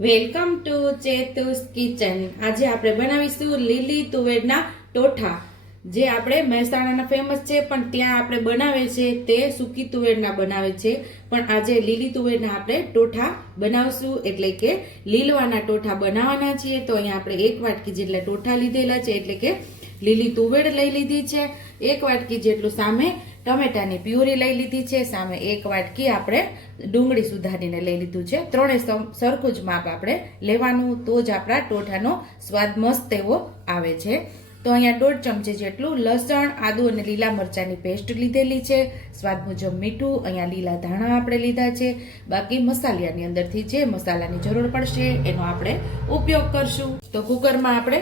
Welcome to ચેતુસ kitchen. આજે આપણે બનાવીશું લીલી તુવેરના ટોઠા. જે આપણે મહેસાણાના ફેમસ છે, પણ ત્યાં આપણે બનાવે છે તે સૂકી તુવેરના બનાવે છે. પણ આજે લીલી તુવેરના આપણે ટોઠા બનાવશું. એટલે કે લીલવાના ટોઠા બનાવવાના છીએ. તો અહીંયા આપણે એક વાટકી જેટલા ટોઠા લીધેલા છે. એટલે કે લીલી તુવેર લઈ લીધી છે. એક વાટકી જેટલું સામે ટમેટાની પ્યુરી લઈ લીધી છે, સામે એક વાટકી આપણે ડુંગળી સુધારીને લઈ લીધું છે. ત્રણેય સરખું જ માપ આપણે લેવાનું, તો જ આપણા ટોઠાનો સ્વાદ મસ્ત એવો આવે છે. તો અહીંયા દોઢ ચમચી જેટલું લસણ, આદુ અને લીલા મરચાંની પેસ્ટ લીધેલી છે. સ્વાદ મુજબ મીઠું, અહીંયા લીલા ધાણા આપણે લીધા છે. બાકી મસાલિયાની અંદરથી જે મસાલાની જરૂર પડશે, એનો આપણે ઉપયોગ કરશું. તો કુકરમાં આપણે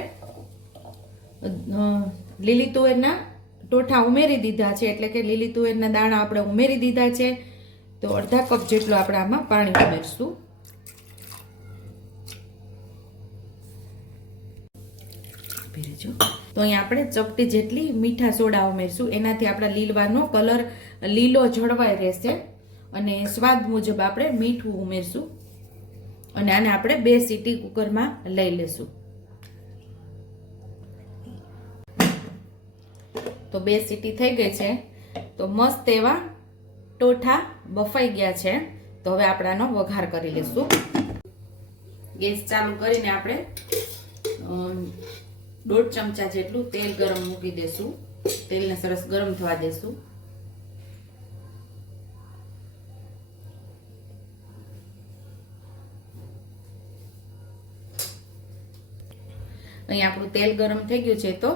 લીલી તુવેરના ટોઠા ઉમેરી દીધા છે, એટલે કે લીલી તુવેરના દાણા આપણે ઉમેરી દીધા છે. તો અડધા કપ જેટલું આપણે આમાં પાણી ઉમેરશું. તો અહીં આપણે ચપટી જેટલી મીઠા સોડા ઉમેરશું. એનાથી આપણા લીલવાનો કલર લીલો જળવાઈ રહેશે અને સ્વાદ મુજબ આપણે મીઠું ઉમેરશું. અને આને આપણે બે સીટી કુકરમાં લઈ લેશું. બે સીટી થઈ ગઈ છે. તો મસ્ત એવા ટોઠા બફાઈ ગયા છે. તો હવે આપણે વઘાર કરી લઈશું ગેસ ચાલુ કરીને આપણે દોઢ ચમચા જેટલું તેલ ગરમ મૂકી દેશું. તેલને સરસ ગરમ થવા દેશું. અહીં આપણું તેલ ગરમ થઈ ગયું છે તો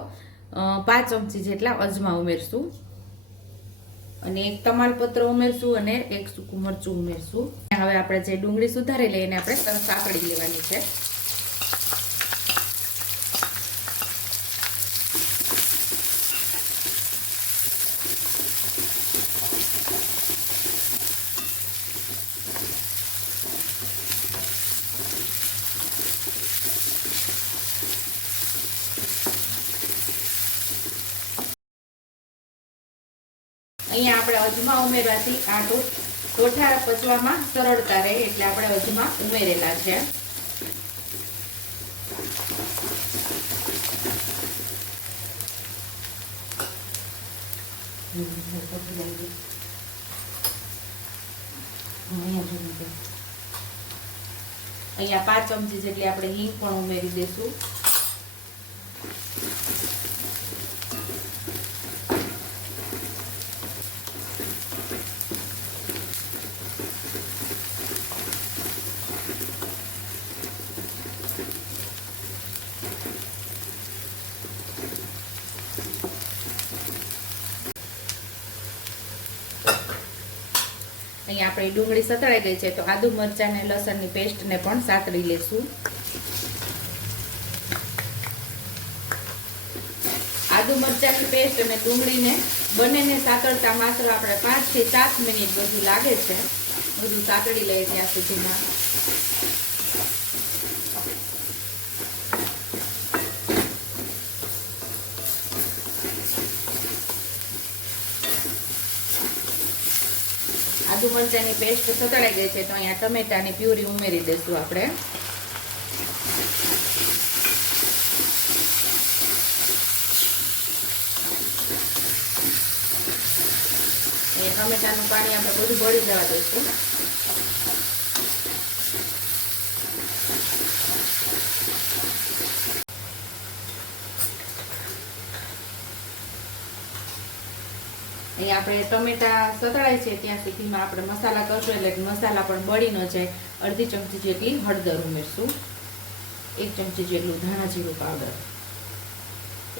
પાંચ ચમચી જેટલા અજમા ઉમેરશું. અને એક તમાલપત્ર ઉમેરશું અને એક સૂકું મરચું ઉમેરશું. હવે આપણે જે ડુંગળી સુધારેલી એને આપણે સાંકળી લેવાની છે. અહીંયા આપણે અજમા ઉમેરવાથી આ ટોઠા પચવામાં સરળતા રહે એટલે આપણે અજમા ઉમેરેલા છે. અહીંયા પાંચ ચમચી જેટલી આપણે હિંગ પણ ઉમેરી દેશું. અહીંયા આપણી ડુંગળી સતળાઈ ગઈ છે, તો આદુ મરચાં અને લસણની પેસ્ટને પણ સાતળી લેશું. આદુ મરચાંની પેસ્ટ અને ડુંગળીને બંનેને સાતળતા માત્ર આપણે પાંચથી સાત મિનિટ બધું લાગે છે. બધું સાતળી લઈએ ત્યાં સુધીમાં. આદુ મરચાંની પેસ્ટ સતળાઈ ગઈ છે, તો અહીંયા ટમેટાની પ્યુરી ઉમેરી દઈશું આપણે. એ ટમેટાનું પાણી આપણે બધું બળી જવા દઈશું. અહીં આપણે ટમેટા સતળાય છે ત્યાં સુધીમાં આપણે મસાલા કરશું એટલે મસાલા પણ બળી ન જાય. અડધી ચમચી જેટલી હળદર ઉમેરશું. એક ચમચી જેટલું ધાણા જીરું પાવડર.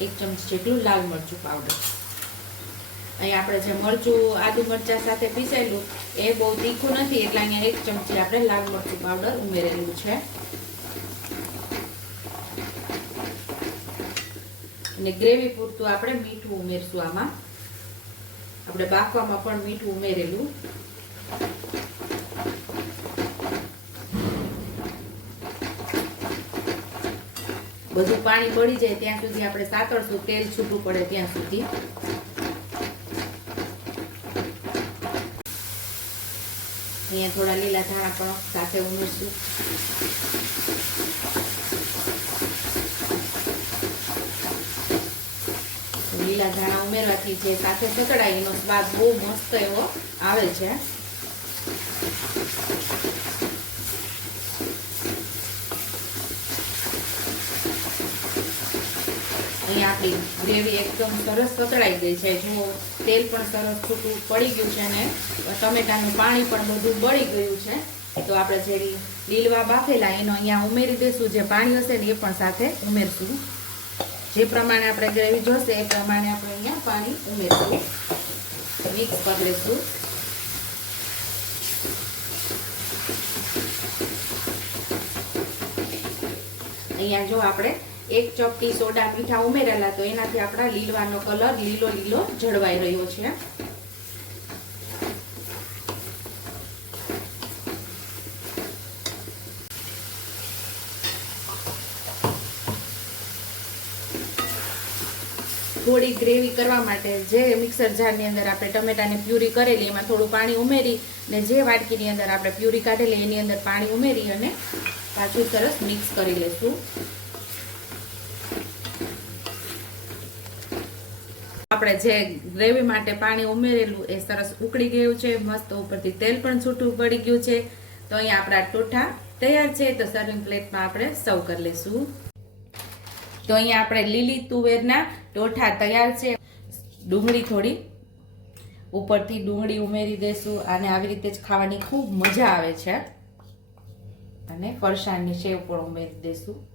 એક ચમચી જેટલું લાલ મરચું પાવડર. અહીં આપણે જે મરચું, આદુ મરચા સાથે પીસાયેલું, એ બહુ તીખું નથી, એટલે અહીંયા એક ચમચી આપણે લાલ મરચું પાવડર ઉમેરેલું છે. અને ગ્રેવી પૂરતું આપણે મીઠું ઉમેરશું આમાં. આપણે બાફવામાં પણ મીઠું ઉમેરેલું. બધું પાણી પડી જાય ત્યાં સુધી આપણે સાતળશું, તેલ છૂટું પડે ત્યાં સુધી. અહીંયા થોડા લીલા ધાણા પણ સાથે ઉમેરશું તો લીલા ધાણા ઉમેરવાથી જે સાથે સતળાય એનો સ્વાદ બહુ મસ્ત એવો આવે છે. આપણી ગ્રેવી એકદમ સરસ સતળાઈ ગઈ છે. જુઓ તેલ પણ સરસ છૂટું પડી ગયું છે અને ટમેટાનું પાણી પણ બધું બળી ગયું છે. તો આપણે જે લીલવા બાફેલા, એનો અહીંયા ઉમેરી દઈશું જે પાણી હશે ને એ પણ સાથે ઉમેરશું. જે પ્રમાણે આપણે ગ્રેવી જોશે એ પ્રમાણે આપણે અહીંયા પાણી ઉમેરશું. મિક્સ કરી લઈશું. અહીંયા જો આપણે એક ચપટી સોડા મીઠા ઉમેરેલા તો એનાથી આપણા લીલવાનો કલર લીલો લીલો જળવાઈ રહ્યો છે. થોડી ગ્રેવી કરવા માટે જે મિક્સર જારની અંદર આપણે ટમેટાની પ્યુરી કરેલી, એમાં થોડું પાણી ઉમેરી ને જે વાટકીની અંદર આપણે પ્યુરી કાઢેલી, એની અંદર પાણી ઉમેરી અને પાછું સરસ મિક્સ કરી લઈશું આપણે જે ગ્રેવી માટે પાણી ઉમેરેલું, એ સરસ ઉકળી ગયું છે, મસ્ત ઉપરથી તેલ પણ છૂટું પડી ગયું છે. તો અહીંયા આપણા ટોઠા તૈયાર છે, તો સર્વિંગ પ્લેટમાં આપણે સર્વ કરી લઈશું તો અહીંયા આપણે લીલી તુવેરના ટોઠા તૈયાર છે. ડુંગળી થોડી ઉપરથી ડુંગળી ઉમેરી દેશું અને આવી રીતે જ ખાવાની ખૂબ મજા આવે છે. અને ફરસાણની સેવ પણ ઉમેરી દેશું.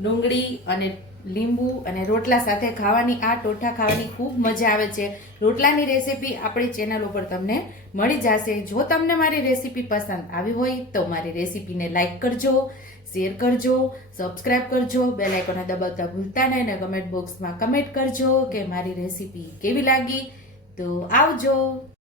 ડુંગળી અને લીંબુ અને રોટલા સાથે ખાવાની, આ ટોઠા ખાવાની ખૂબ મજા આવે છે. રોટલાની રેસીપી આપણી ચેનલ ઉપર તમને મળી જશે. જો તમને મારી રેસીપી પસંદ આવી હોય તો મારી રેસીપીને લાઇક કરજો શેર કરજો સબસ્ક્રાઇબ કરજો બેલ આઇકોન દબાવતા ભૂલતા નહીં અને કમેન્ટ બોક્સમાં કમેન્ટ કરજો કે મારી રેસીપી કેવી લાગી. તો આવજો.